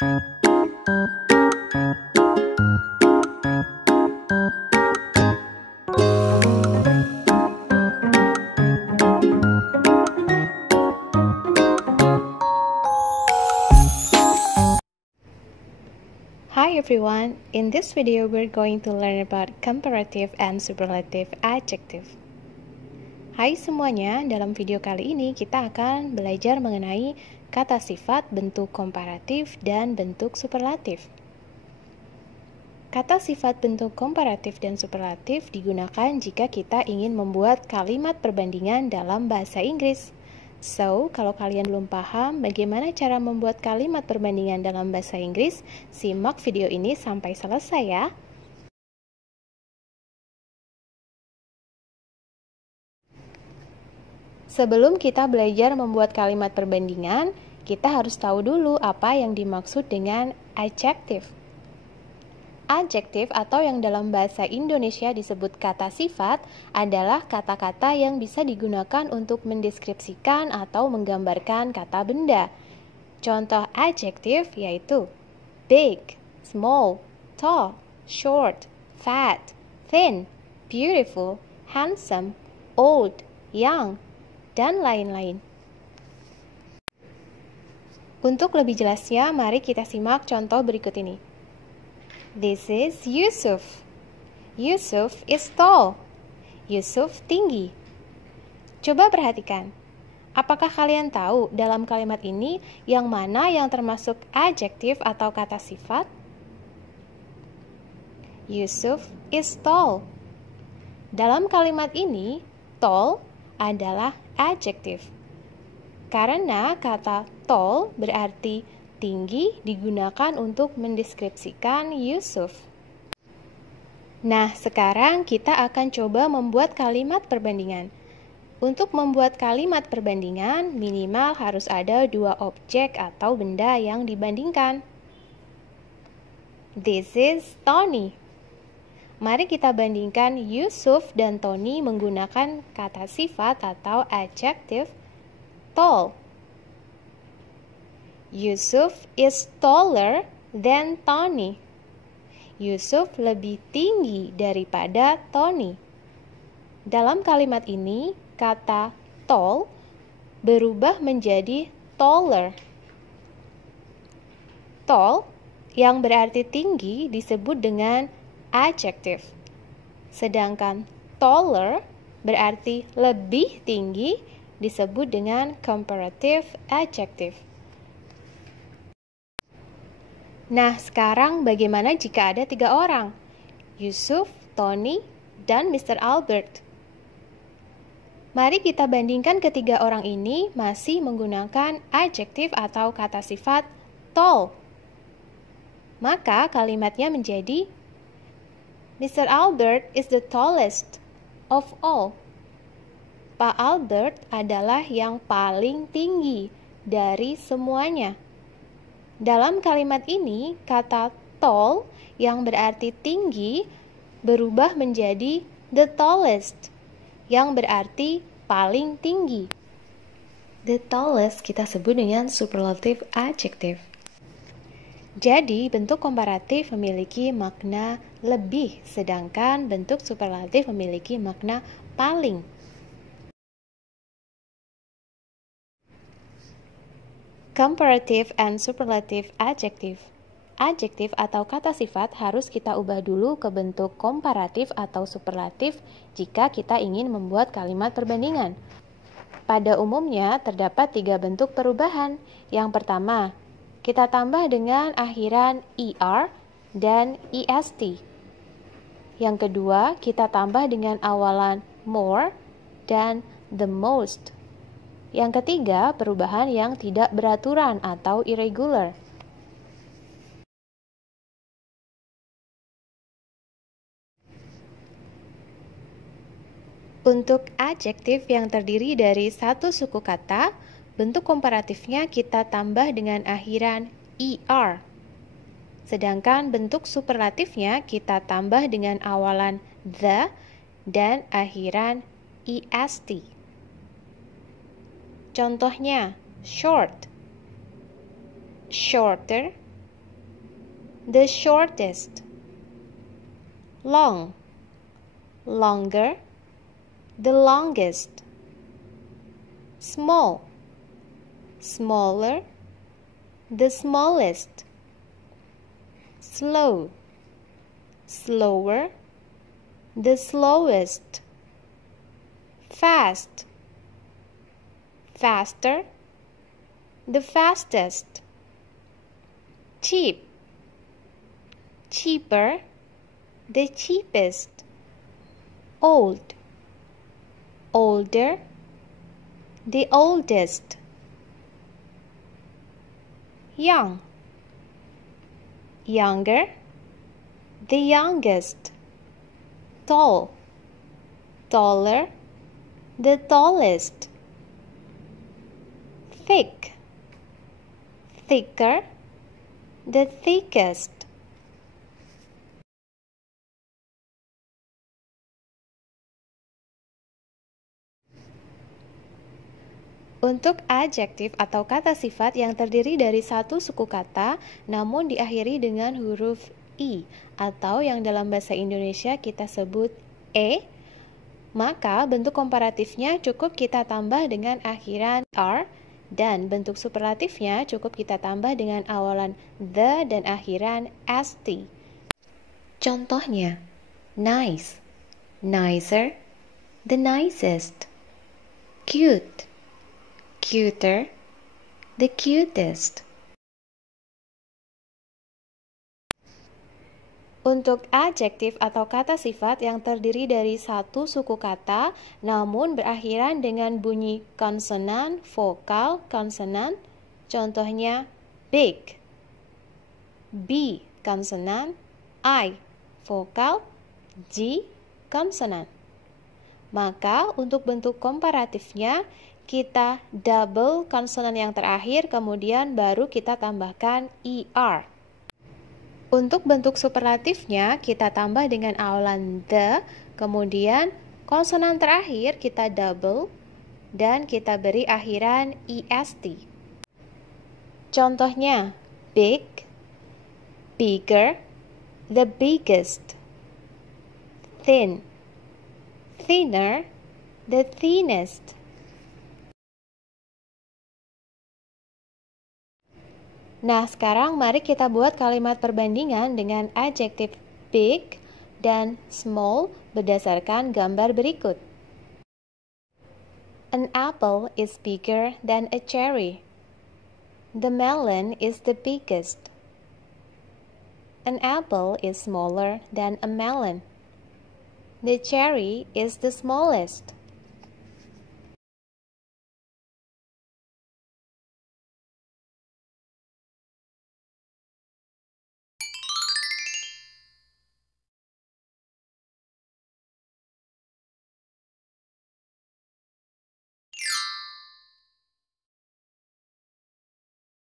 Hi everyone, in this video we're going to learn about comparative and superlative adjective. Hai semuanya, dalam video kali ini kita akan belajar mengenai kata sifat, bentuk komparatif, dan bentuk superlatif. Kata sifat, bentuk komparatif, dan superlatif digunakan jika kita ingin membuat kalimat perbandingan dalam bahasa Inggris. So, kalau kalian belum paham bagaimana cara membuat kalimat perbandingan dalam bahasa Inggris, simak video ini sampai selesai ya. Sebelum kita belajar membuat kalimat perbandingan, kita harus tahu dulu apa yang dimaksud dengan adjective. Adjektif atau yang dalam bahasa Indonesia disebut kata sifat adalah kata-kata yang bisa digunakan untuk mendeskripsikan atau menggambarkan kata benda. Contoh adjektif yaitu big, small, tall, short, fat, thin, beautiful, handsome, old, young, dan lain-lain. Untuk lebih jelasnya, mari kita simak contoh berikut ini. This is Yusuf. Yusuf is tall. Yusuf tinggi. Coba perhatikan. Apakah kalian tahu dalam kalimat ini yang mana yang termasuk adjektif atau kata sifat? Yusuf is tall. Dalam kalimat ini, tall adalah adjektif. Karena kata tall berarti tinggi digunakan untuk mendeskripsikan Yusuf. Nah, sekarang kita akan coba membuat kalimat perbandingan. Untuk membuat kalimat perbandingan, minimal harus ada dua objek atau benda yang dibandingkan. This is Tony. Mari kita bandingkan Yusuf dan Tony menggunakan kata sifat atau adjektif tall. Yusuf is taller than Tony. Yusuf lebih tinggi daripada Tony. Dalam kalimat ini, kata tall berubah menjadi taller. Tall yang berarti tinggi disebut dengan adjektif. Sedangkan taller berarti lebih tinggi disebut dengan comparative adjective. Nah, sekarang bagaimana jika ada 3 orang? Yusuf, Tony, dan Mr. Albert. Mari kita bandingkan ketiga orang ini masih menggunakan adjektif atau kata sifat tall. Maka kalimatnya menjadi Mr. Albert is the tallest of all. Pak Albert adalah yang paling tinggi dari semuanya. Dalam kalimat ini, kata tall yang berarti tinggi berubah menjadi the tallest yang berarti paling tinggi. The tallest kita sebut dengan superlative adjective. Jadi, bentuk komparatif memiliki makna lebih, sedangkan bentuk superlatif memiliki makna paling. Comparative and superlative adjective. Adjektif atau kata sifat harus kita ubah dulu ke bentuk komparatif atau superlatif jika kita ingin membuat kalimat perbandingan. Pada umumnya terdapat 3 bentuk perubahan. Yang pertama, kita tambah dengan akhiran er dan est. Yang kedua, kita tambah dengan awalan more dan the most. Yang ketiga, perubahan yang tidak beraturan atau irregular. Untuk adjektif yang terdiri dari satu suku kata, bentuk komparatifnya kita tambah dengan akhiran er. Sedangkan bentuk superlatifnya kita tambah dengan awalan the dan akhiran est. Contohnya, short, shorter, the shortest. Long, longer, the longest. Small, smaller, the smallest. Slow, slower, the slowest. Fast, faster, the fastest. Cheap, cheaper, the cheapest. Old, older, the oldest. Young, younger, the youngest. Tall, taller, the tallest. Thick, thicker, the thickest. Untuk adjektif atau kata sifat yang terdiri dari satu suku kata namun diakhiri dengan huruf I atau yang dalam bahasa Indonesia kita sebut E, maka bentuk komparatifnya cukup kita tambah dengan akhiran R dan bentuk superlatifnya cukup kita tambah dengan awalan the dan akhiran st. Contohnya, nice, nicer, the nicest. Cute, cuter, the cutest. Untuk adjektif atau kata sifat yang terdiri dari satu suku kata namun berakhiran dengan bunyi konsonan, vokal, konsonan, contohnya big, B konsonan, I vokal, G konsonan. Maka untuk bentuk komparatifnya kita double konsonan yang terakhir kemudian baru kita tambahkan ER. Untuk bentuk superlatifnya kita tambah dengan awalan the, kemudian konsonan terakhir kita double dan kita beri akhiran est. Contohnya big, bigger, the biggest. Thin, thinner, the thinnest. Nah, sekarang mari kita buat kalimat perbandingan dengan adjektif big dan small berdasarkan gambar berikut. An apple is bigger than a cherry. The melon is the biggest. An apple is smaller than a melon. The cherry is the smallest.